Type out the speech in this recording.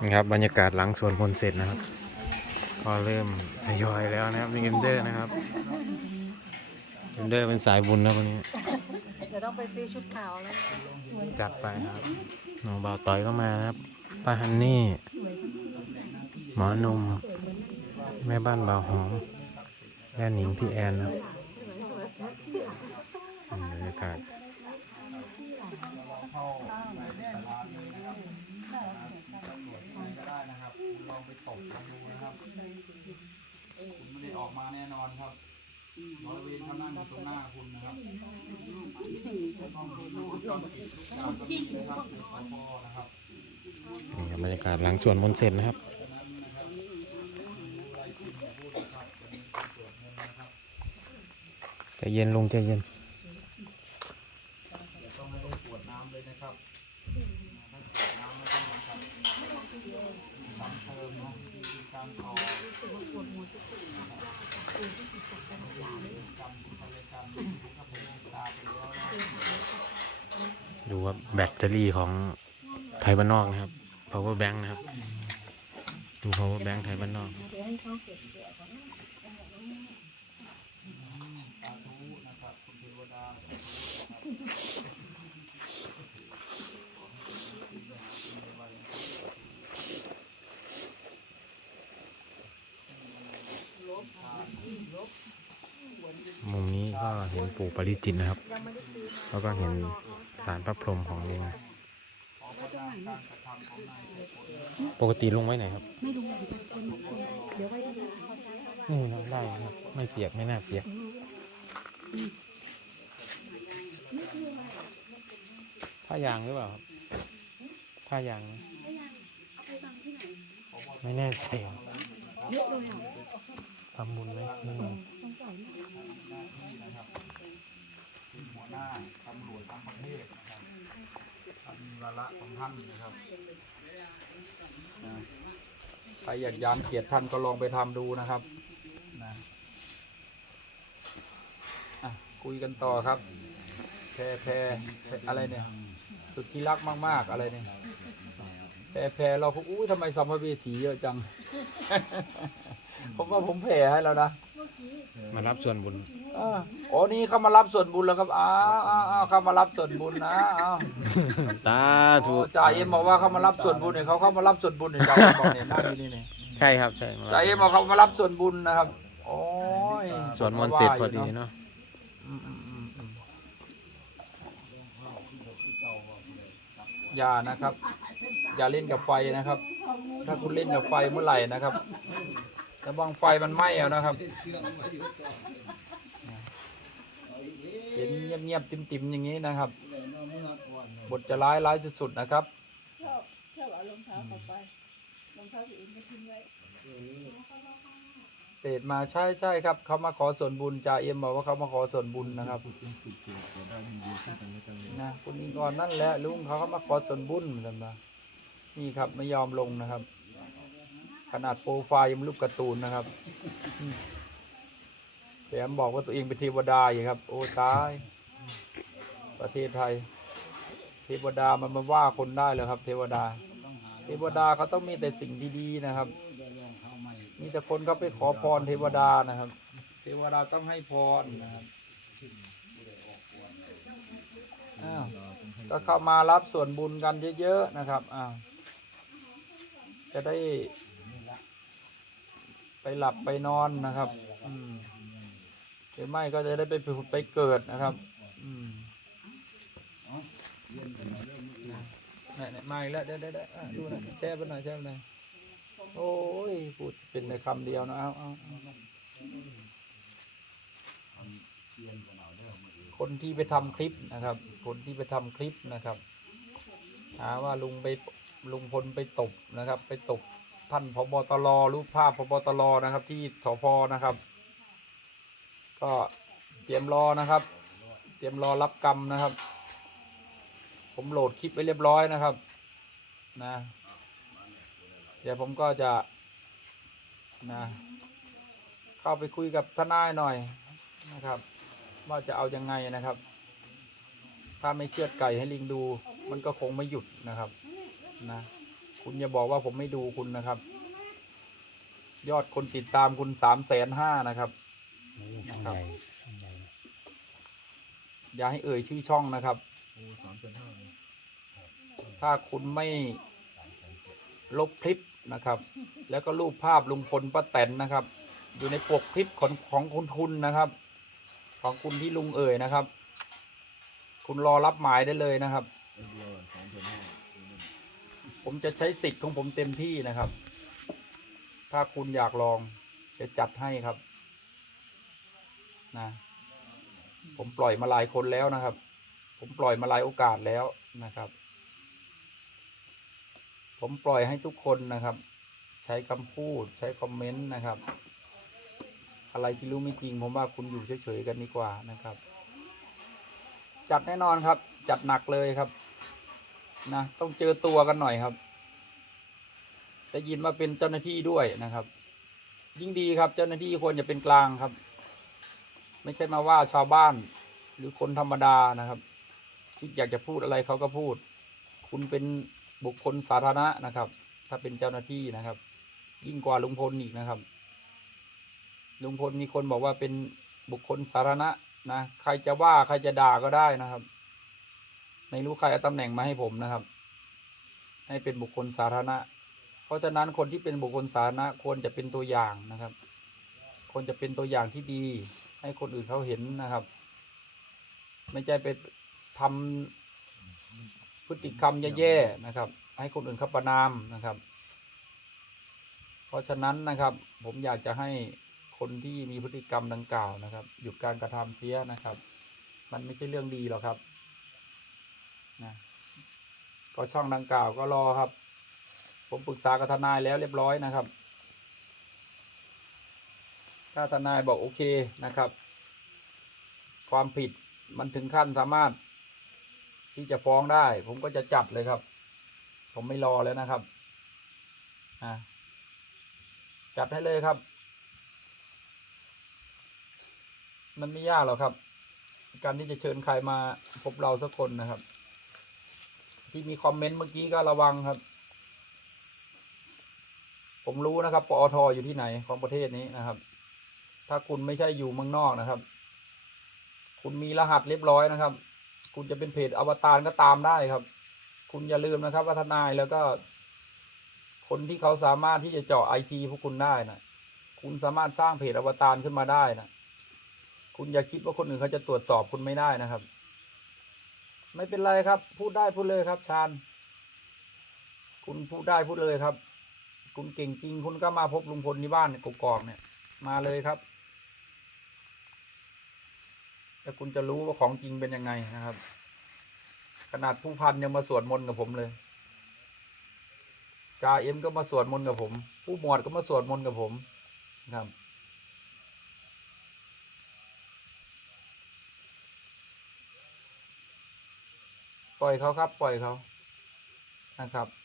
นี่ครับบรรยากาศหลังสวนพลเสร็จนะครับ ก็เริ่มทยอยแล้วนะครับมีเอ็มเดอร์นะครับเอ็มเดอร์เป็นสายบุญนะวันนี้เดี๋ยวต้องไปซื้อชุดขาวแล้วจัดไปครับน้องบ่าวต่อยก็มานะครับป้าฮันนี่ หมอหนุ่มแม่บ้านบ่าวหอมและหนิงพี่แอนนะครับอืมบรรยากาศ ได้นะครับคุณ ลองไปตบลองดูนะครับ คุณไม่ได้ออกมาแน่นอนครับบริเวณเขานั่งอยู่ตรงหน้าคุณนะครับต้องดูวงจรปิดทุกอย่างก็มีนะครับในสพนะครับนี่ครับบรรยากาศหลังสวนพลเสร็จนะครับ ใจเย็นลงใจเย็นเดี๋ยวต้องให้ลูกตรวจน้ำเลยนะครับถ้าตรวจน้ำไม่ต้องนะครับ ซ้ำเติมเนาะวิธีการต่อดูว่าแบตเตอรี่ของไทยบ้านนอกนะครับ power bank นะครับ ดู power bank ไทยบ้านนอก มุมนี้ก็เห็นปู่ปริจิตนะครับ แล้วก็เห็นสารพระพรหมของลุงปกติลุงไว้ไหนครับ ไม่รู้เดี๋ยวไว้ที่ร้านนี่เราได้ครับไม่เปียกไม่น่าเปียกผ้ายางหรือเปล่าครับผ้ายางไม่แน่ใจครับเยอะเลยอะ ทำบุญไหมไม่รู้ต้องใส่หัวหน้าตำรวจทั้งประเทศนะครับท่านวาระของท่านนะครับนะใครอยากยานเกียรติท่านก็ลองไปทำดูนะครับนะอะคุยกันต่อครับแพรแพรแพรอะไรเนี่ยสุดที่รักมาก ๆ อะไรเนี่ยแพรแพรเราก็อุ้ยทำไมสัมภเวสีเยอะจัง ผมว่าผมแผ่ให้แล้วนะมารับส่วนบุญอาอ๋อนี่เขามารับส่วนบุญแล้วครับอ้าวอ้าวอ้าวเขามารับส่วนบุญนะอ้าวสาธุ โอ้จ่าเอ็มบอกว่าเขามารับส่วนบุญเนี่ยเขาเข้ามารับส่วนบุญเนี่ยจ่าเอ็มบอกเนี่ยนั่งอยู่นี่เนี่ยใช่ครับใช่มาจ่าเอ็มบอกเขามารับส่วนบุญนะครับโอ้ยสวนมนต์เสร็จพอดีเนาะอืมอืมอืมอืมอย่านะครับ อย่าเล่นกับไฟนะครับ ถ้าคุณเล่นกับไฟเมื่อไหร่นะครับ ระวังไฟมันไหม้เอานะครับเห็นเงียบๆติ่มๆอย่างนี้นะครับ บทจะร้ายร้ายสุดๆนะครับชอบชอบเอารองเท้าเข้าไปรองเท้าตัวเงก็ทิ้งไว้เศษมาใช่ใช่ครับ เขามาขอส่วนบุญจ่าเอ็มบอกว่าเขามาขอส่วนบุญนะครับนะคุณอิงกรนั่นแหละลุงเขาเขามาขอส่วนบุญมือนกันนะนี่ครับไม่ยอมลงนะครับ ขนาดโปรไฟล์ยังรูปการ์ตูนนะครับแถมบอกว่าตัวเองเป็นเทวดาอยู่ครับ โอ้ตาย ประเทศไทย เทวดามันมาว่าคนได้เลยครับ เทวดา เทวดาเขาต้องมีแต่สิ่งดีๆนะครับ มีแต่คนเขาไปขอพรเทวดานะครับ เทวดาต้องให้พรนะครับก็เข้ามารับส่วนบุญกันเยอะๆนะครับอ้าจะได้ ไปหลับไปนอนนะครับ อืมหรือไม่ก็จะได้ไปผุดไปเกิดนะครับ อืมนี่ยเนี่ยมาอีกแล้วเดี๋ยวเดี๋ยวเดี๋ยวอะดูนะแช่ไปหน่อยแช่ไปหน่อยโอ้ยพูดเป็นในคำเดียวนะเอาเอาเอาคนที่ไปทำคลิปนะครับ คนที่ไปทำคลิปนะครับหาว่าลุงไปลุงพลไปตบนะครับ ไปตบ ท่านพบตรรูปภาพพบตรนะครับ ที่สพนะครับ ก็เตรียมรอนะครับ เตรียมรอรับกรรมนะครับ ผมโหลดคลิปไว้เรียบร้อยนะครับ นะ เดี๋ยวผมก็จะนะเข้าไปคุยกับทนายหน่อยนะครับ ว่าจะเอายังไงนะครับ ถ้าไม่เชือดไก่ให้ลิงดู มันก็คงไม่หยุดนะครับ นะ คุณอย่าบอกว่าผมไม่ดูคุณนะครับ ยอดคนติดตามคุณสามแสนห้านะครับ โอ้ช่องใหญ่ช่องใหญ่อย่าให้เอ่ยชื่อช่องนะครับถ้าคุณไม่ลบคลิปนะครับ แล้วก็รูปภาพลุงพลป้าแตนนะครับ อยู่ในปกคลิปของของคุณคุณนะครับ ของคุณที่ลุงเอ่ยนะครับ คุณรอรับหมายได้เลยนะครับ ผมจะใช้สิทธิ์ของผมเต็มที่นะครับ ถ้าคุณอยากลองจะจัดให้ครับ นะ ผมปล่อยมาหลายคนแล้วนะครับ ผมปล่อยมาหลายโอกาสแล้วนะครับ ผมปล่อยให้ทุกคนนะครับ ใช้คำพูดใช้คอมเมนต์นะครับ อะไรที่รู้ไม่จริง ผมว่าคุณอยู่เฉยๆกันดีกว่านะครับ จัดแน่นอนครับ จัดหนักเลยครับ นะต้องเจอตัวกันหน่อยครับได้ยินว่าเป็นเจ้าหน้าที่ด้วยนะครับ ยิ่งดีครับ เจ้าหน้าที่ควรจะเป็นกลางครับ ไม่ใช่มาว่าชาวบ้าน หรือคนธรรมดานะครับที่อยากจะพูดอะไรเขาก็พูด คุณเป็นบุคคลสาธารณะนะครับ ถ้าเป็นเจ้าหน้าที่นะครับ ยิ่งกว่าลุงพลอีกนะครับลุงพลมีคนบอกว่าเป็นบุคคลสาธารณะนะใครจะว่าใครจะด่าก็ได้นะครับ ไม่รู้ใครเอาตำแหน่งมาให้ผมนะครับ ให้เป็นบุคคลสาธารณะ เพราะฉะนั้นคนที่เป็นบุคคลสาธารณะควรจะเป็นตัวอย่างนะครับควรจะเป็นตัวอย่างที่ดี ให้คนอื่นเขาเห็นนะครับ ไม่ใช่ไปทำพฤติกรรมแย่ๆนะครับ ให้คนอื่นเขาประนามนะครับ เพราะฉะนั้นนะครับ ผมอยากจะให้คนที่มีพฤติกรรมดังกล่าวนะครับ หยุดการกระทำเสียนะครับ มันไม่ใช่เรื่องดีหรอกครับ นะก็ช่องดังกล่าวก็รอครับ ผมปรึกษากับทนายแล้วเรียบร้อยนะครับ ถ้าทนายบอกโอเคนะครับ ความผิดมันถึงขั้นสามารถ ที่จะฟ้องได้ ผมก็จะจับเลยครับ ผมไม่รอแล้วนะครับอะจัดให้เลยครับ มันไม่ยากหรอกครับ การที่จะเชิญใครมาพบเราสักคนนะครับ ที่มีคอมเมนต์เมื่อกี้ก็ระวังครับ ผมรู้นะครับปอทอยู่ที่ไหนของประเทศนี้นะครับ ถ้าคุณไม่ใช่อยู่เมืองนอกนะครับ คุณมีรหัสเรียบร้อยนะครับ คุณจะเป็นเพจอวตารก็ตามได้ครับ คุณอย่าลืมนะครับว่าทนายแล้วก็ คนที่เขาสามารถที่จะเจาะไอทีพวกคุณได้นะคุณสามารถสร้างเพจอวตารขึ้นมาได้นะคุณอย่าคิดว่าคนอื่นเขาจะตรวจสอบคุณไม่ได้นะครับ ไม่เป็นไรครับ พูดได้พูดเลยครับชาญคุณพูดได้พูดเลยครับ คุณเก่งจริงคุณก็มาพบลุงพลที่บ้านเนี่ยกกอกเนี่ย มาเลยครับแต่คุณจะรู้ว่าของจริงเป็นยังไงนะครับ ขนาดผู้พันยังมาสวดมนต์กับผมเลยจ่าเอ็มก็มาสวดมนต์กับผม ผู้หมวดก็มาสวดมนต์กับผมนะครับ ล่อยเขาครับ ปล่อยเขานะครับ